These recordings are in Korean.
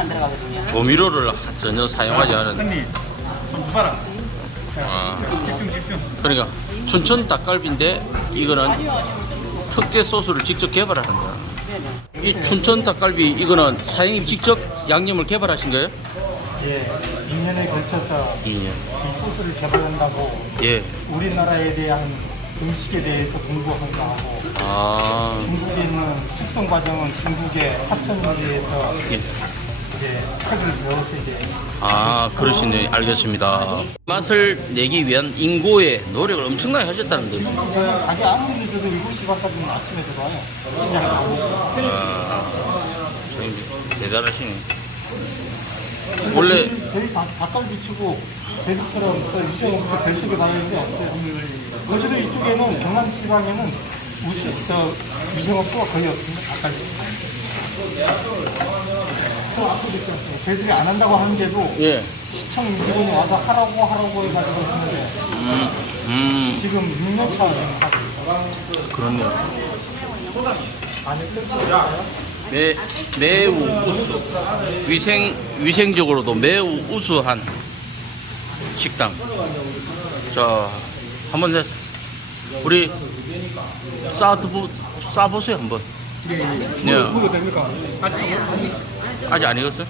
안 들어가거든요. 조미료를 전혀 사용하지 않은 언니 한번 봐라. 자, 아. 집중 집중. 그러니까 춘천 닭갈비인데 이거는 특제 소스를 직접 개발을 한다. 네네. 이 춘천 닭갈비 이거는 사장님 직접 양념을 개발하신 거예요? 예, 2년에 걸쳐서 2년. 이 소스를 개발한다고 예. 우리나라에 대한 음식에 대해서 공부한다 하고 아. 중국에 있는 숙성 과정은 중국의 사천 리에서 예. 이제 책을 배워서 이제 아, 그러시네. 알겠습니다. 맛을 내기 위한 인고의 노력을 엄청나게 하셨다는 거죠. 저 가게 아무리 늦어도 7시 반까지는 아침에 들어와요. 시장 가고. 아, 사장님 대단하시네. 원래 저희 닭, 닭갈비 치고 저 유정업체 별속에 다니는데 없어요. 거제도 이쪽에는 경남 지방에는 우수, 저 유정업소가 거의 없습니다. 닭갈비. 저 앞에도 있었어요. 저희들이 안 한다고 하는데도 예. 시청 직원이 와서 하라고 하라고 해가지고 했는데 음, 음, 지금 6년 차 지금 하고. 그렇네요. 안에 뜰거요 매, 매우 우수. 위생, 위생적으로도 매우 우수한 식당. 자, 한번 내, 우리 싸드보, 싸보세요, 한번. 네. 먹어도 됩니까? 아직 안 익었어요?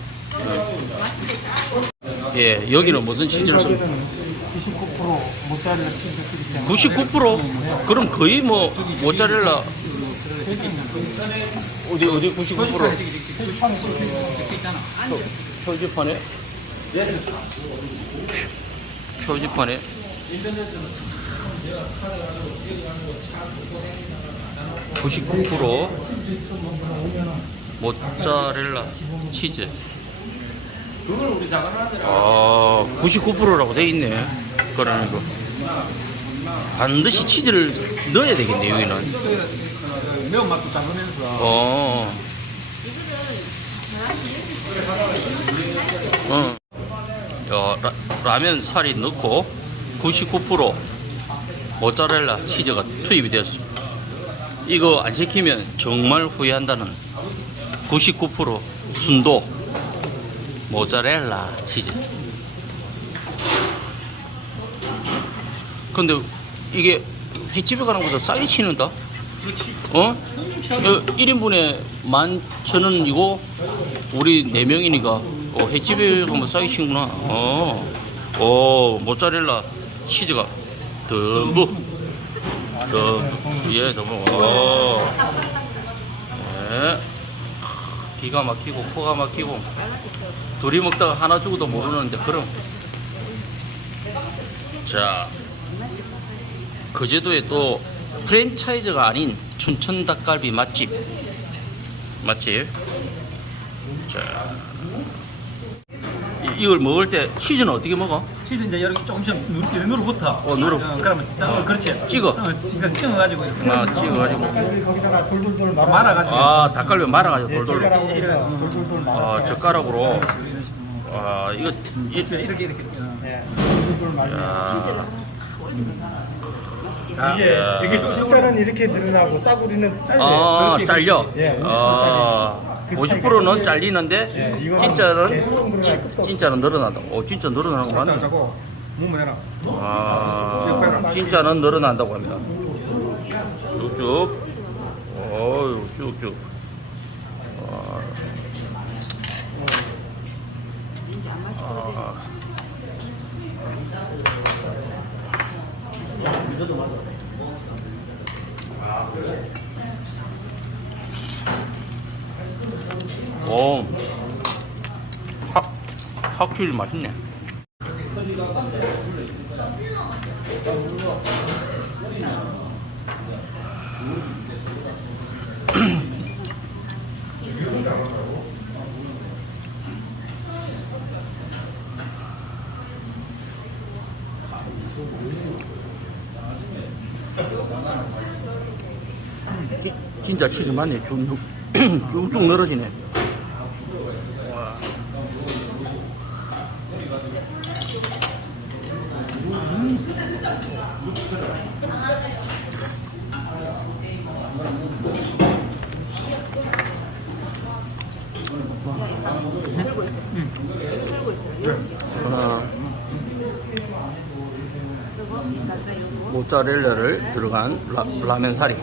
예, 여기는 무슨 치즈를 씁 가게는 99% 모짜렐라 치즈 쓰기 때문에 99%? 그럼 거의 뭐, 모짜렐라. 어디, 어디 99%? 표지판에? 표지판에? (99% 모짜렐라 치즈) 아, 99%라고 돼 있네. 그러는 거. 반드시 치즈를 넣어야 되겠네, 여기는. 매운맛도 잡으면서 어. 어. 야, 라, 라면 살이 넣고 99% 모짜렐라 치즈가 투입이 되었습니다. 이거 안 시키면 정말 후회한다는 99% 순도 모짜렐라 치즈. 근데 이게 횟집에 가는 것보다 싸게 치는다? 어? 1인분에 11,000원이고 우리 4명이니까 어, 횟집에 가면 싸게 치는구나. 어. 어, 모짜렐라 치즈가 듬뿍 더, 예, 듬뿍. 어. 네. 기가 막히고 코가 막히고 둘이 먹다가 하나 주고도 모르는데 그럼. 자 거제도에 또 프랜차이즈가 아닌 춘천 닭갈비 맛집. 맛집. 자 이- 이걸 먹을 때 치즈는 어떻게 먹어? 치즈 이제 이렇게 조금씩 누르 누르부터. 어, 누르. 그러면 자, 그렇지. 찍어. 어, 지금 찍어가지고 이렇게 아 찍어가지고 닭갈비 거기다가 돌돌돌 말아 말아가지고. 아 닭갈비 말아가지고 예, 돌돌 젓가락으로 해서 돌돌돌 아 젓가락으로 아 이거 이, 이렇게 이렇게. 이렇게. 어. 예, 돌돌돌 말아 야, 이게 야. 저게 진짜는 이렇게 늘어나고 싸구리는 잘려 아 그렇지, 잘려 그렇지. 예, 50%짜리 아그 50%는 차이가 잘리는데 예, 진짜는 진짜는 늘어난다. 오 진짜 늘어나는 거 맞네. 자고 몸 해라. 아, 진짜는 늘어난다고 합니다. 쭉쭉. 어유, 쭉쭉. 아. 아. 오, 확, 확실히 맛있네. 진- 진짜 치즈. 쭉, 쭉쭉 늘어지네. 들고 모짜렐라를 들어간 라, 라면 사리.